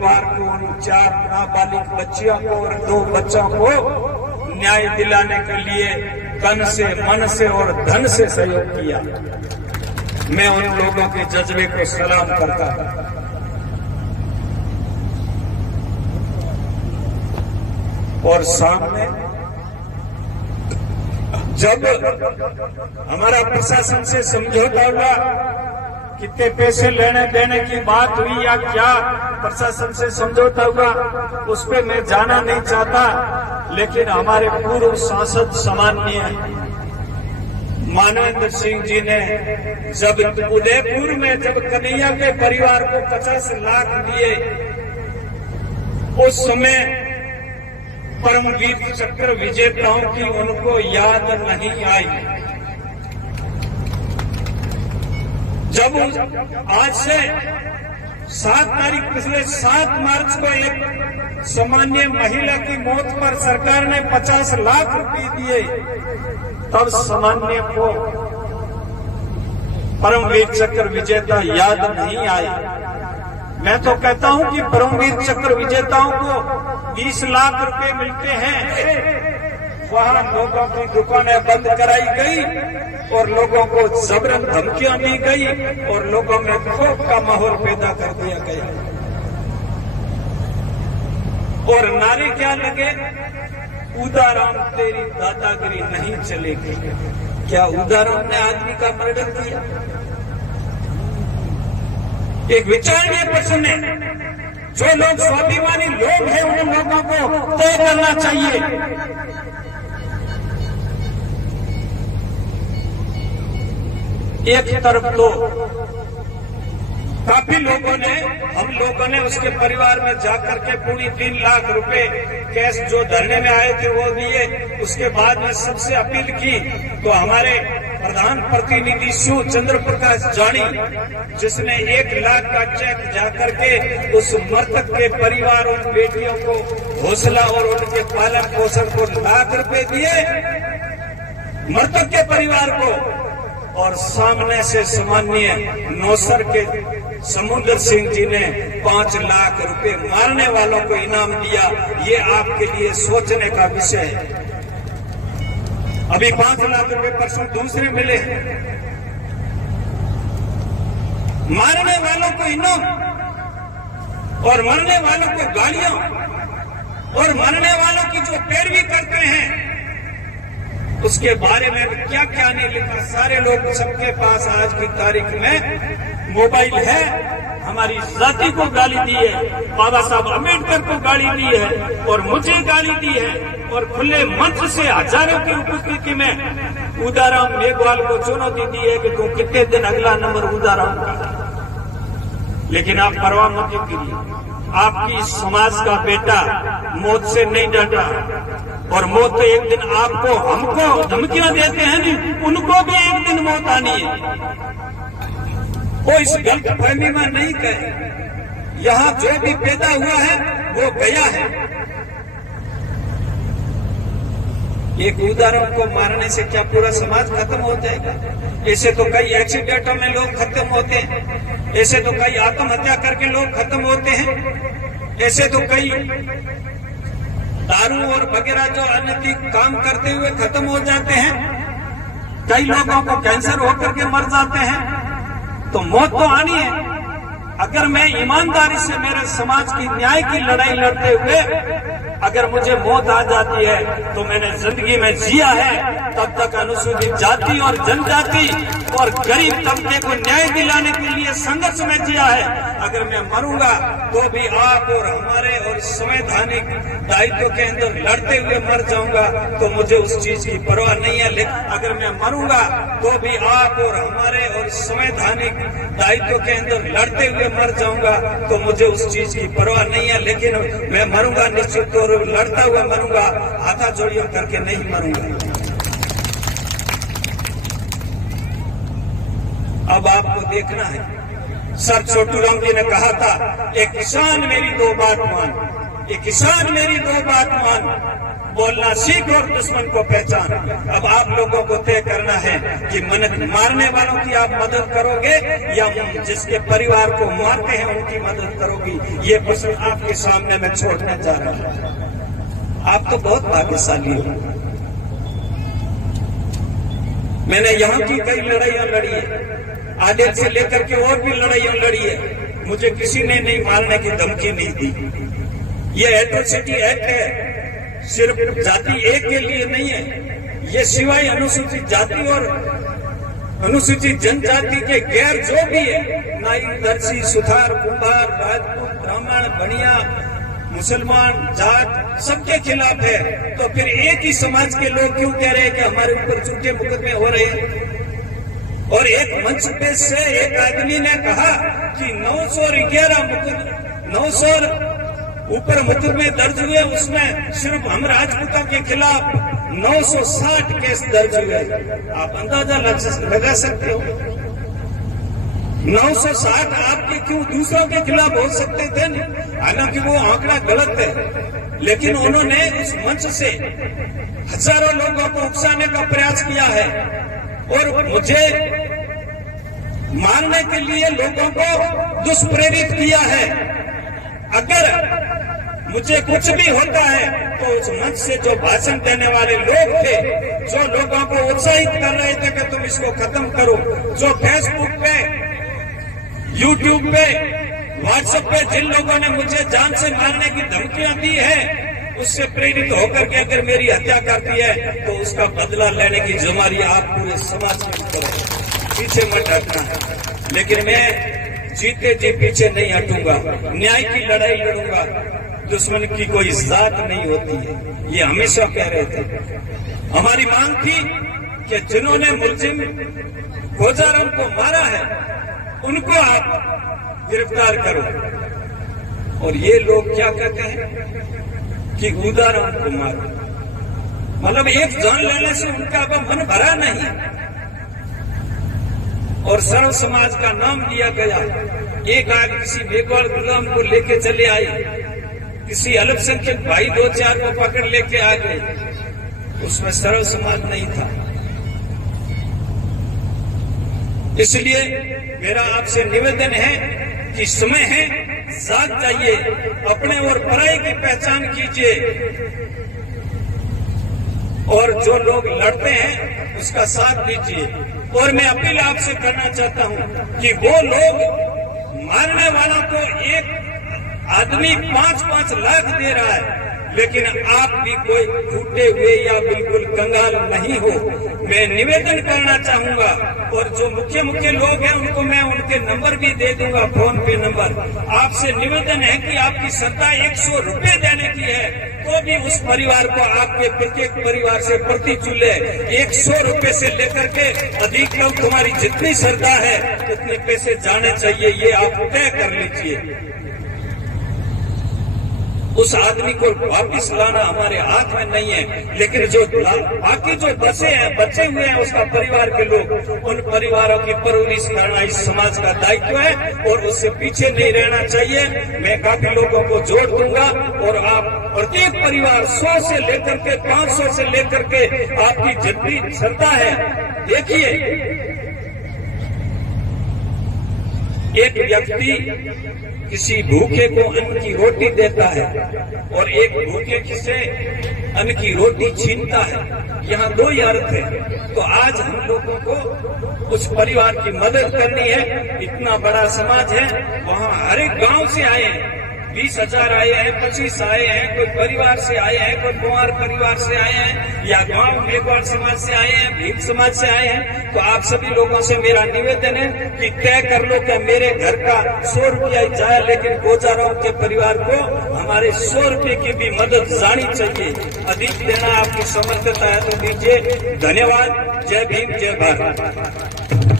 परिवार को, उन 4 नाबालिग बच्चियों को और 2 बच्चों को न्याय दिलाने के लिए तन से, मन से और धन से सहयोग किया। मैं उन लोगों के जज्बे को सलाम करता हूं। और सामने जब हमारा प्रशासन से समझौता हुआ, कितने पैसे लेने देने की बात हुई या क्या प्रशासन से समझौता हुआ, उस पर मैं जाना नहीं चाहता। लेकिन हमारे पूर्व सांसद सम्माननीय मानवेंद्र सिंह जी ने जब उदयपुर में जब कन्हैया के परिवार को 50 लाख दिए, उस समय परमवीर चक्र विजेताओं की उनको याद नहीं आई। जब आज से 7 तारीख पिछले 7 मार्च को एक सामान्य महिला की मौत पर सरकार ने 50 लाख रुपए दिए, तब सामान्य को परमवीर चक्र विजेता याद नहीं आए। मैं तो कहता हूं कि परमवीर चक्र विजेताओं को 20 लाख रुपए मिलते हैं, वहां लोगों की दुकानें बंद कराई गई और लोगों को जबरन धमकियां दी गई और लोगों में खौफ का माहौल पैदा कर दिया गया। और नारे क्या लगे, उदाराम तेरी दादागिरी नहीं चलेगी। क्या उदाराम ने आदमी का मर्डर किया? एक विचारणीय प्रश्न है। जो लोग स्वाभिमानी लोग हैं उन लोगों को तय करना चाहिए। एक तरफ तो काफी लोगों ने, हम लोगों ने उसके परिवार में जाकर के पूरी 3 लाख रुपए कैश जो धरने में आए थे वो दिए। उसके बाद में सबसे अपील की तो हमारे प्रधान प्रतिनिधि शिव चंद्र प्रकाश जानी, जिसने 1 लाख का चेक जाकर के उस मृतक के परिवार और बेटियों को हौसला और उनके पालन पोषण को लाख रुपए दिए मृतक के परिवार को। और सामने से सामान्य नौसर के समुद्र सिंह जी ने 5 लाख रुपए मारने वालों को इनाम दिया। ये आपके लिए सोचने का विषय है। अभी 5 लाख रुपए परसों दूसरे मिले। मारने वालों को इनाम और मरने वालों को गालियां और मरने वालों की जो पैरवी करते हैं उसके बारे में क्या क्या नहीं लिखा। सारे लोग, सबके पास आज की तारीख में मोबाइल है। हमारी जाति को गाली दी है, बाबा साहब अम्बेडकर को गाली दी है और मुझे गाली दी है। और खुले मंच से हजारों की उपस्थिति में उदाराम मेघवाल को चुनौती दी है कि तुम कितने दिन अगला नंबर उदाराम का। लेकिन आप परवाह मत कीजिए, आपकी समाज का बेटा मौत से नहीं डरा। और मौत तो एक दिन आपको, हमको धमकियां देते हैं नहीं, उनको भी एक दिन मौत आनी है। वो इस गलत फहमी में नहीं कहे। यहाँ जो भी पैदा हुआ है वो गया है। एक उदाहरण को मारने से क्या पूरा समाज खत्म हो जाएगा? ऐसे तो कई एक्सीडेंटों में लोग खत्म होते हैं, ऐसे तो कई आत्महत्या करके लोग खत्म होते हैं, ऐसे तो कई दारू और वगैरह जो अनैतिक काम करते हुए खत्म हो जाते हैं। कई लोगों को कैंसर होकर के मर जाते हैं। तो मौत तो आनी है। अगर मैं ईमानदारी से मेरे समाज की न्याय की लड़ाई लड़ते हुए अगर मुझे मौत आ जाती है तो मैंने जिंदगी में जिया है। तब तक अनुसूचित जाति और जनजाति और गरीब तबके को न्याय दिलाने के लिए संघर्ष में जिया है। अगर मैं मरूंगा तो भी आप और हमारे और संवैधानिक दायित्व के अंदर लड़ते हुए मर जाऊंगा तो मुझे उस चीज की परवाह नहीं है। लेकिन अगर मैं मरूंगा तो भी आप और हमारे और संवैधानिक दायित्व के अंदर लड़ते हुए मर जाऊंगा तो मुझे उस चीज की परवाह नहीं है। लेकिन मैं मरूंगा निश्चित तौर पर, लड़ता हुआ मरूंगा, हाथा जोड़ियों करके नहीं मरूंगा। अब आपको देखना है। सर छोटूराम जी ने कहा था, एक किसान मेरी 2 बात मान, एक किसान मेरी 2 बात मान, बोलना सीख और दुश्मन को पहचान। अब आप लोगों को तय करना है कि मारने वालों की आप मदद करोगे या जिसके परिवार को मारते हैं उनकी मदद करोगी। ये प्रश्न आपके सामने मैं छोड़ने जा रहा हूं। आप तो बहुत भाग्यशाली हो। मैंने यहाँ की कई लड़ाइयां लड़ी है, आदेश से लेकर के और भी लड़ाइयां लड़ी है। मुझे किसी ने नहीं मारने की धमकी नहीं दी। ये एट्रोसिटी एक्ट है, सिर्फ जाति एक के लिए नहीं है, ये सिवाय अनुसूचित जाति और अनुसूचित जनजाति के गैर जो भी है, नाई, दर्जी, सुथार, कुंभार, राजपूत, ब्राह्मण, बनिया, मुसलमान, जाट, सबके खिलाफ है। तो फिर एक ही समाज के लोग क्यों कह रहे हैं कि हमारे ऊपर झूठे मुकदमे हो रहे हैं? और एक मंच पे से एक आदमी ने कहा कि 911 ऊपर मुकदमे दर्ज हुए, उसमें सिर्फ हम राजपूतों के खिलाफ 960 केस दर्ज हुए। आप अंदाजा लगा सकते हो 960 आपके क्यों दूसरों के खिलाफ हो सकते थे नहीं। हालांकि वो आंकड़ा गलत है, लेकिन उन्होंने उस मंच से हजारों लोगों को उकसाने का प्रयास किया है और मुझे मारने के लिए लोगों को दुष्प्रेरित किया है। अगर मुझे कुछ भी होता है तो उस मंच से जो भाषण देने वाले लोग थे, जो लोगों को उत्साहित कर रहे थे कि तुम इसको खत्म करो, जो फेसबुक पे, यूट्यूब पे, व्हाट्सएप पे जिन लोगों ने मुझे जान से मारने की धमकियां दी है, उससे प्रेरित होकर के अगर मेरी हत्या करती है तो उसका बदला लेने की जिम्मेदारी आप पूरे समाज के ऊपर है। पीछे मत हटना है। लेकिन मैं जीते जी पीछे नहीं हटूंगा, न्याय की लड़ाई लड़ूंगा। दुश्मन की कोई जात नहीं होती है, ये हमेशा कह रहे थे। हमारी मांग थी कि जिन्होंने मुलजिम खोजाराम को मारा है उनको आप गिरफ्तार करो। और ये लोग क्या कहते हैं कि उदाराम को मारो, मतलब एक जान लेने से उनका अब मन भरा नहीं। और सर्व समाज का नाम दिया गया। एक आग किसी बेगौर गुलाम को लेके चले आए, किसी अल्पसंख्यक भाई 2-4 को पकड़ लेके आ गए, उसमें सर्व समाज नहीं था। इसलिए मेरा आपसे निवेदन है कि समय है, जाग जाइए, अपने और पराई की पहचान कीजिए और जो लोग लड़ते हैं उसका साथ दीजिए। और मैं अपील आपसे करना चाहता हूं कि वो लोग मारने वालों को एक आदमी 5-5 लाख दे रहा है, लेकिन आप भी कोई टूटे हुए या बिल्कुल कंगाल नहीं हो। मैं निवेदन करना चाहूंगा और जो मुख्य लोग हैं उनको मैं उनके नंबर भी दे दूंगा, फोन पे नंबर। आपसे निवेदन है कि आपकी श्रद्धा 100 रुपए देने की है तो भी उस परिवार को आपके प्रत्येक परिवार से प्रति चूल्हे 100 रुपए से लेकर के अधिक लोग, तुम्हारी जितनी श्रद्धा है उतने पैसे जाने चाहिए, ये आप तय कर लीजिए। उस आदमी को वापिस लाना हमारे हाथ में नहीं है, लेकिन जो बाकी जो बचे हुए हैं उसका परिवार के लोग, उन परिवारों की परवरिश करना इस समाज का दायित्व है और उससे पीछे नहीं रहना चाहिए। मैं काफी लोगों को जोड़ दूंगा और आप प्रत्येक परिवार 100 से लेकर के 500 से लेकर के आपकी जितनी श्रद्धा है, देखिए एक व्यक्ति किसी भूखे को अन्न की रोटी देता है और एक भूखे से अन्न की रोटी छीनता है। यहाँ 2 ही अर्थ है। तो आज हम लोगों को उस परिवार की मदद करनी है। इतना बड़ा समाज है, वहाँ हर एक गांव से आए हैं, 20,000 आए हैं, 25 आए हैं, कोई परिवार से आए हैं, कोई कुंवार परिवार से आए हैं, या गांव मेघवाड़ समाज से आए हैं, भीम समाज से आए हैं। तो आप सभी लोगों से मेरा निवेदन है कि तय कर लो कि मेरे घर का 100 रुपया जाए, लेकिन गोजाराओं के परिवार को हमारे 100 रुपये की भी मदद जानी चाहिए। अधिक देना आपकी समर्थता है तो दीजिए। धन्यवाद। जय भीम, जय भारत।